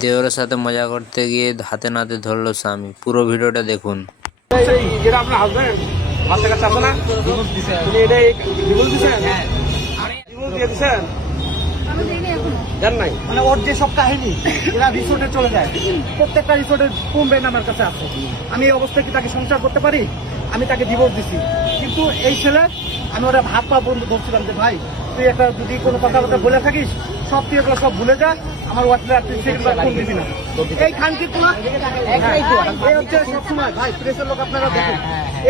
দেওরের সাথে মজা করতে গিয়ে হাতে নাতে ধরলো স্বামী। পুরো ভিডিওটা দেখুন। এটা আপনার হাজবেন্ড বাচ্চা কাচ্চা আছে না? উনি এটা ডিভোর্স দিয়েছেন? ডিভোর্স দিয়ে দিয়েছেন? জান নাই মানে ওর যে সব কাহিনী এরা রিসোর্টে চলে যায়, প্রত্যেকটা রিসোর্টের কমবেন আমার কাছে আছে। আমি এই অবস্থায় কি তাকে সংসার করতে পারি? আমি তাকে ডিভোর্স দিছি, কিন্তু এই ছেলে আমি ওরা ভাত পা বন্ধু ধরছিলাম যে ভাই তুই একটা যদি কোনো কথাবার্তা বলে থাকিস সব তুই এগুলো সব ভুলে যা, আমার হোয়াটসঅ্যাপে আর তুই সেগুলো ফোন দিবি না। এই খানকি তোলা এই হচ্ছে সবসময় ভাই প্রেসের লোক আপনারা দেখেন,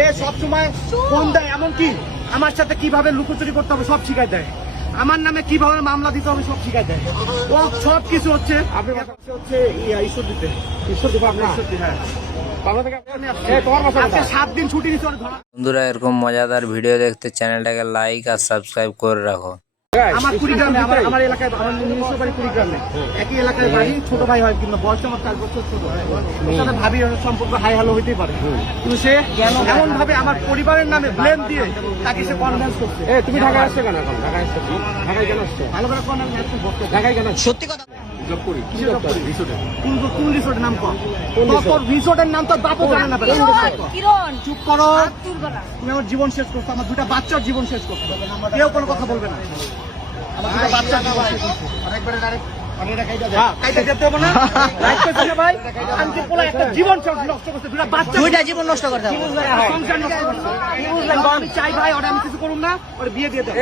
এ সবসময় ফোন দেয়, এমনকি আমার সাথে কিভাবে লুকোচুরি করতে হবে সব শিখাই দেয়, আমার নামে কিভাবে মামলা দিতে হবে সব শিখাই দেয়, ও সব কিছু হচ্ছে। আপনি হচ্ছে ঈশ্বর দিতে আপনার হ্যাঁ তোমার বাসা 7 দিন ছুটি নিচ্ছে ওর ঘর। বন্ধুরা, এরকম মজাদার ভিডিও দেখতে চ্যানেলটাকে লাইক আর সাবস্ক্রাইব করে রাখো। আমার কুড়িগ্রামে আমার এলাকায় আমার নিজস্ব বাড়ি কুড়িগ্রামে, একই এলাকায় বাড়ি, ছোট ভাই হয় কিন্তু বয়স আমার 4 বছর ছোট, ওর সাথে ভাবি সম্পর্ক হাই হ্যালো হইতেই পারে, কিন্তু সে এমন ভাবে আমার পরিবারের নামে ব্লেম দিয়ে তাকে সে কনভিন্স করছে। তুমি ঢাকায় আসছো কেন? এখন ঢাকায় আসছো, ঢাকায় কেন আসছো? ভালো করে কনভিন্স করছে। ঢাকায় কেন? সত্যি কথা জব করি রিসোর্টে। কোন রিসোর্টের নাম কর? তোর রিসোর্টের নাম তো বাপও জানে না। কিরণ চুপ করো, তুমি আমার জীবন শেষ করছো, আমার 2টা বাচ্চার জীবন শেষ করছো, কেউ কোনো কথা বলবে না। আমার 2টা বাচ্চার জীবন শেষ করছো। কাইটা যেতে হবে না, রাইট করছি না ভাই? আমি যে পোলা একটা জীবন নষ্ট করছে, 2টা বাচ্চা, 2টা জীবন নষ্ট করছে, সংসার নষ্ট করছে। আমি চাই ভাই ওরা আমি কিছু করুম না, ওর বিয়ে দিয়ে দেব।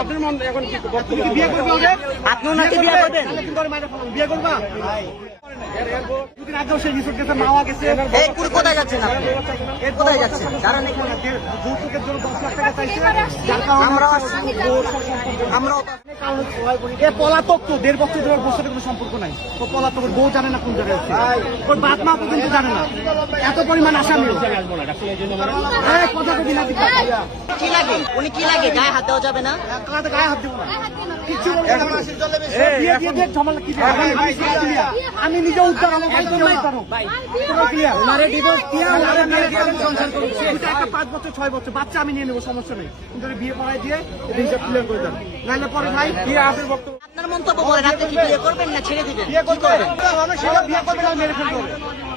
আপনার মন এখন কি তুমি কি বিয়ে করবে ওরে? আপনিও নাকি বিয়ে করবেন? বিয়ে করবা? দুদিন আগেও সেই রিসোর্ট গেছে, মাওয়া গেছে। এই কুড়ি কোথায় যাচ্ছেন আপনি? এর কোথায় যাচ্ছেন? দাঁড়ান এখানে, যৌতুকের জন্য 10 লাখ টাকা চাইছে, যার কারণে আমরা পলাতক তো 1.5 বছর ধরে ওর সাথে কোনো সম্পর্ক নাই, তো পলাতক, ওর বউ জানে না কোন জায়গায় আছে, ওর বাপ মা পর্যন্ত জানে না, এত পরিমাণ আসামি। কথা কবি না, কি লাগে? উনি কি লাগে? গায়ে হাত দেওয়া যাবে না? গায়ে হাত দিব না, কিচ্ছু বলবে না। বিয়ে দিয়ে দিয়ে ঝামেলা কি? আমি নিজে উদ্ধার, আমার ভাই তুমি উদ্ধার হোক। তোমরা ক্লিয়ার? ওনারে ডিভোর্স দিয়া ওনারে মেরে দিয়ে সংসার করছে। এটা একটা 5 বছর 6 বছর বাচ্চা আমি নিয়ে নেব, সমস্যা নেই, কিন্তু বিয়ে পড়াই দিয়ে এই হিসাব ক্লিয়ার করে দেন, নাহলে পরে ভাই কি আপনার বক্তব্য? আপনার মন্তব্য বলেন, আপনি কি বিয়ে করবেন না ছেড়ে দিবেন? বিয়ে করবে, সেটা বিয়ে করবে না, মেরে ফেলবে।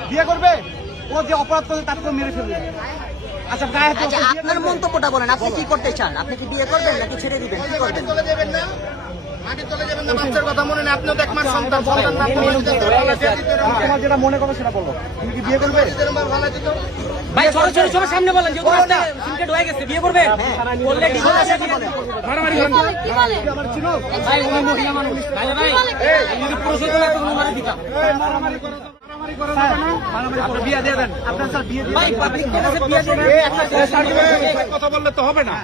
বিয়ে করবে, ও যে অপরাধ করবে তাকে মেরে ফেলবে। আচ্ছা গায়ে হাত আচ্ছা, আপনার মন্তব্যটা বলেন, আপনি কি করতে চান? আপনি কি বিয়ে করবেন নাকি ছেড়ে দিবেন? কি করবেন? তোমার যেটা মনে করো সেটা বলো, তুমি কি বিয়ে করবে? ভাই সরাসরি সবার সামনে বলেন, যেহেতু রাস্তা সিনকেট হয়ে গেছে, বিয়ে করবে? বললে ডিভোর্স আছে, মারামারি করেন। আমার চিনো ভাই উনি মহিলা মানুষ, ভাই ভাই এই যদি পুরুষ হতো না তখন মারা দিতাম। মারামারি করো, মারামারি করো না, মারামারি করো, বিয়ে দিয়ে দেন। আপনার স্যার বিয়ে দিয়ে ভাই পাবলিক কাছে বিয়ে দিয়ে কথা বললে তো হবে না।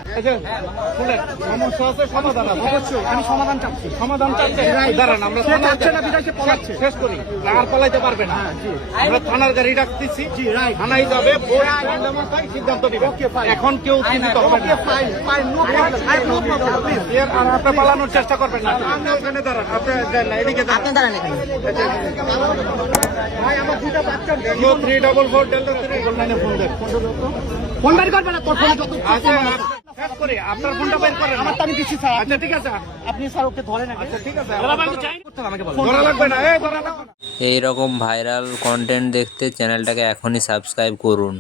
শুনেন, সমস্যা আছে, সমাধান আছে। অবশ্যই আমি সমাধান চাচ্ছি। সমাধান চাচ্ছে, দাঁড়ান আমরা সে চাচ্ছে না, বিদায়কে পলাচ্ছে। শেষ করি, আর পালাইতে পারবে না। আমরা থানার গাড়ি ডাকতেছি, জি রাইট, থানায় যাবে, সিদ্ধান্ত নিবে। এখন কেউ চিন্তিত হবে না। Fine fine, no problem, I no problem, please. আর আপনি পালানোর চেষ্টা করবেন না। ওখানে দাঁড়ান, আপনি যান না, এদিকে দাঁড়ান। আপনি দাঁড়ান এখানে। ভাই আমার 2টা বাচ্চা, 344 ডেল্টা 3 অনলাইনে ফোন দেন। ফোন বাড়ি করবে না, তোর ফোন যত আচ্ছা, শেষ করি, আপনার ফোনটা বের করেন। আমার তো আমি দিচ্ছি স্যার। আচ্ছা ঠিক আছে, আপনি স্যার ওকে ধরেন আগে। ঠিক আছে, আমাকে বলেন। ধরা লাগবে না, এই ধরা লাগবে না। এই রকম ভাইরাল কন্টেন্ট দেখতে চ্যানেলটাকে এখনই সাবস্ক্রাইব করুন।